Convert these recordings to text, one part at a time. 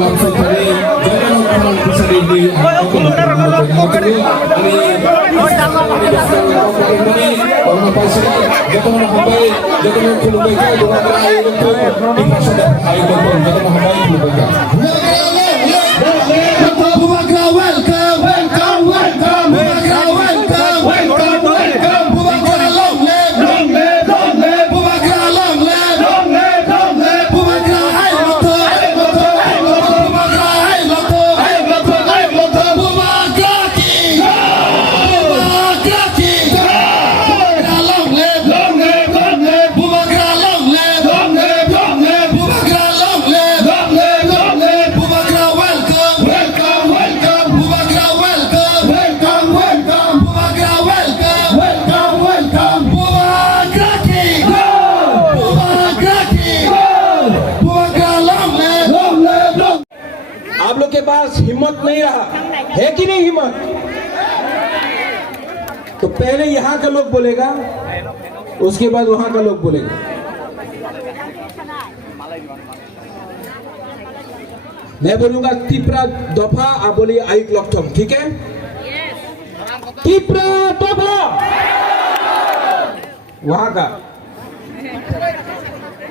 langsung dari jangan orang bisa di के पास हिम्मत नहीं रहा है कि नहीं हिम्मत, तो पहले यहाँ का लोग बोलेगा, उसके बाद वहां का लोग बोलेगा। मैं बोलूंगा तीपरा दफा, आप बोलिए आइक लॉकथम, ठीक है? तीपरा दफा वहां का,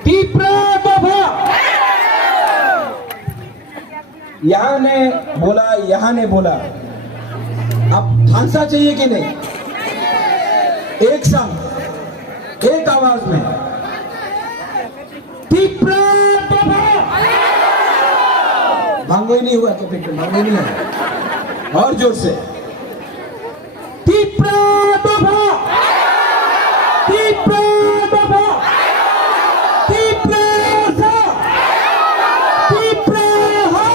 तीपरा दफा यहाँ ने बोला, यहाँ ने बोला। अब भाषा चाहिए कि नहीं? एक संग एक आवाज में तीपरा दफा। भांगोई नहीं हुआ कैपिटल, भांगोई नहीं हुआ, और जोर से तीपरा दफा, तीपरा दफा, तीपरा सा, तीपरा हा।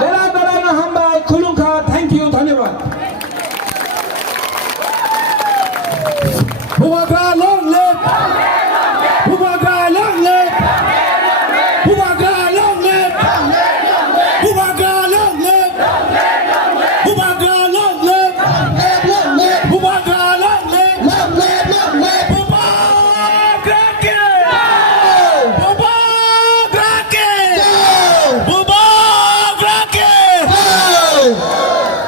बेरा बेरा ना हम भाई खुलूंगा। थैंक यू, धन्यवाद। Bubaga long live, Bubaga long live, Bubaga long live, Bubaga long live, Bubaga long live, Bubaga long live, Bubaga ke, Bubaga ke, Bubaga ke,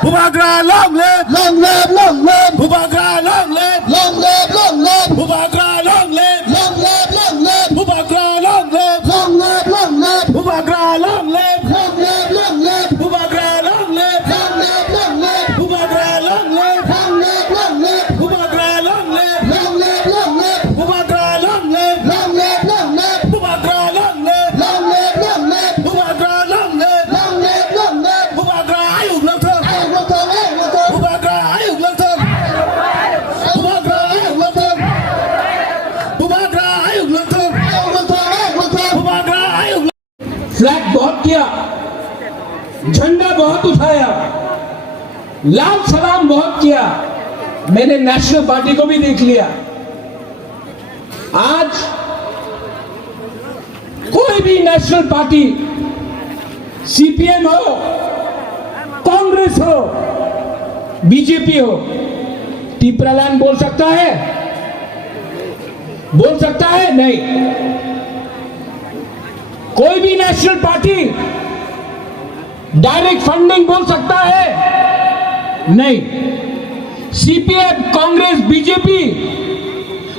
Bubaga long live, long live, long live, Bubaga long live, long live, long live, Bubaga long live, long live, long live, Bubaga long live, long live, long live, Bubaga long live, long live, long live, Bubaga long live, long live, long live, Bubaga long live, long live, long live, Bubaga long live, long live, long live, Bubaga long live, long live, long live, Bubaga long live, long live, long live, Bubaga long live, long live, long live, Bubaga ayuk lang thơ, Bubaga ayuk lang thơ, Bubaga ayuk lang thơ, Bubaga ayuk lang thơ, Bubaga ayuk lang। Flag बहुत किया, झंडा बहुत उठाया, लाल सलाम बहुत किया, मैंने national party को भी देख लिया। आज कोई भी नेशनल पार्टी, सीपीएम हो, कांग्रेस हो, बीजेपी हो, टीपरालैंड बोल सकता है? बोल सकता है? नहीं। कोई भी नेशनल पार्टी डायरेक्ट फंडिंग बोल सकता है? नहीं। CPM, Congress, BJP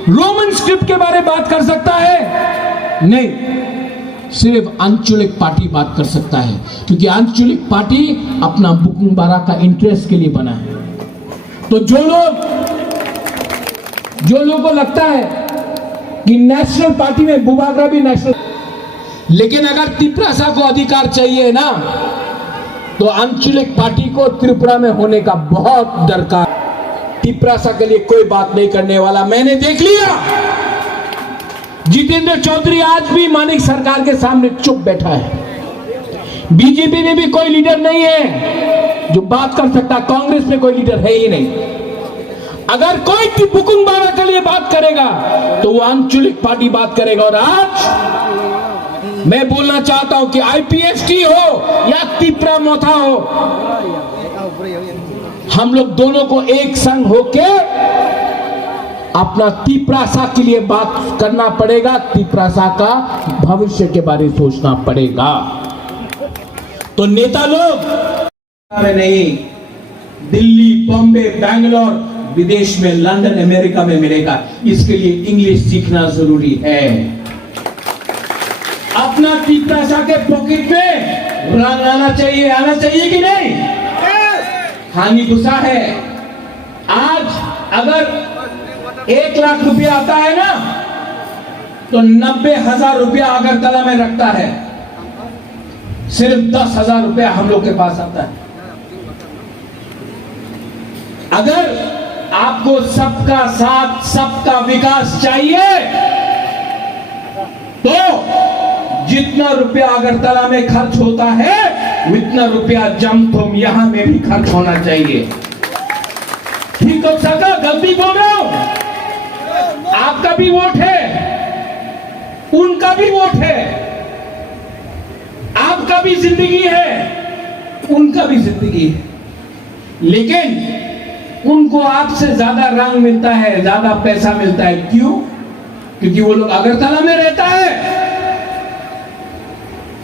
Roman script के बारे में बात कर सकता है? नहीं। सिर्फ आंचलिक पार्टी बात कर सकता है, क्योंकि आंचलिक पार्टी अपना बुकंबारा का इंटरेस्ट के लिए बना है। तो जो लोगों को लगता है कि नेशनल पार्टी में बुबागरा भी नेशनल, लेकिन अगर त्रिपुरा को अधिकार चाहिए ना, तो आंचलिक पार्टी को त्रिपुरा में होने का बहुत दरकार। तिपरासा के लिए कोई बात नहीं करने वाला। मैंने देख लिया, जितेंद्र चौधरी आज भी मानिक सरकार के सामने चुप बैठा है। बीजेपी में भी कोई लीडर नहीं है जो बात कर सकता, कांग्रेस में कोई लीडर है ही नहीं। अगर कोई बुकुंबारा के लिए बात करेगा तो वो आंचलिक पार्टी बात करेगा। और आज मैं बोलना चाहता हूं कि आईपीएसटी हो या तिपरा मोथा हो, हम लोग दोनों को एक संग होके अपना तिपरासा के लिए बात करना पड़ेगा। तिपरासा का भविष्य के बारे में सोचना पड़ेगा। तो नेता लोग में नहीं, दिल्ली, बॉम्बे, बैंगलोर, विदेश में, लंदन, अमेरिका में मिलेगा। इसके लिए इंग्लिश सीखना जरूरी है। अपना तिपरासा के पॉकेट में रंग आना चाहिए कि नहीं? हानि गुस्सा है। आज अगर 1 लाख रुपया आता है ना, तो 90,000 रुपया अगरतला में रखता है, सिर्फ 10,000 रुपया हम लोग के पास आता है। अगर आपको सबका साथ, सबका विकास चाहिए तो जितना रुपया अगरतला में खर्च होता है उतना रुपया जमथुम यहां में भी खर्च होना चाहिए। ठीक हो सका? गलती बोल रहा हूं? आपका भी वोट है, उनका भी वोट है, आपका भी जिंदगी है, उनका भी जिंदगी है। लेकिन उनको आपसे ज्यादा रंग मिलता है, ज्यादा पैसा मिलता है। क्यों? क्योंकि वो लोग अगरतला में रहता है।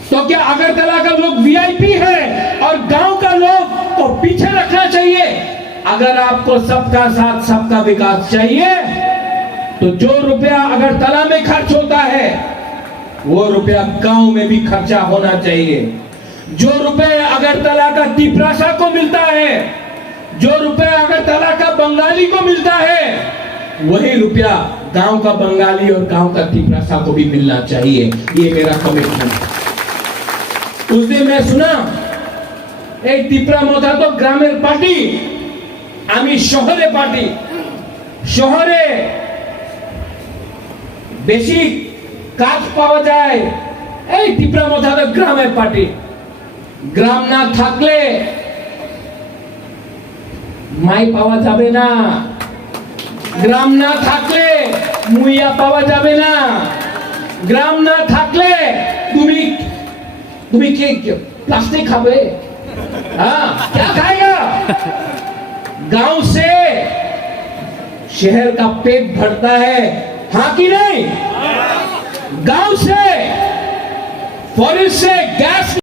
तो क्या अगरतला का लोग वीआईपी है और गांव का लोग को पीछे रखना चाहिए? अगर आपको सबका साथ, सबका विकास चाहिए तो जो रुपया अगरतला में खर्च होता है वो रुपया गांव में भी खर्चा होना चाहिए। जो रुपया अगरतला का तिपरासा को मिलता है, जो रुपया अगरतला का बंगाली को मिलता है, वही रुपया गांव का बंगाली और गांव का तिपरासा को भी मिलना चाहिए। ये मेरा कमिटमेंट है। उस दिन मैं सुना एक तिपरा मोथा तो ग्रामेर पार्टी, आमी शहरे पार्टी, शहरे बेशी কাজ পাওয়া যায়, এই তিপরা মোথা তো গ্রামের পার্টি। গ্রাম না থাকলে মাই পাওয়া যাবে না, গ্রাম না থাকলে মুইয়া পাওয়া যাবে না, গ্রাম না থাকলে তুমি কি প্লাস্টিক খাবে? हाँ, क्या खाएगा? गांव से शहर का पेट भरता है, हाँ कि नहीं? गांव से, फॉरेस्ट से गैस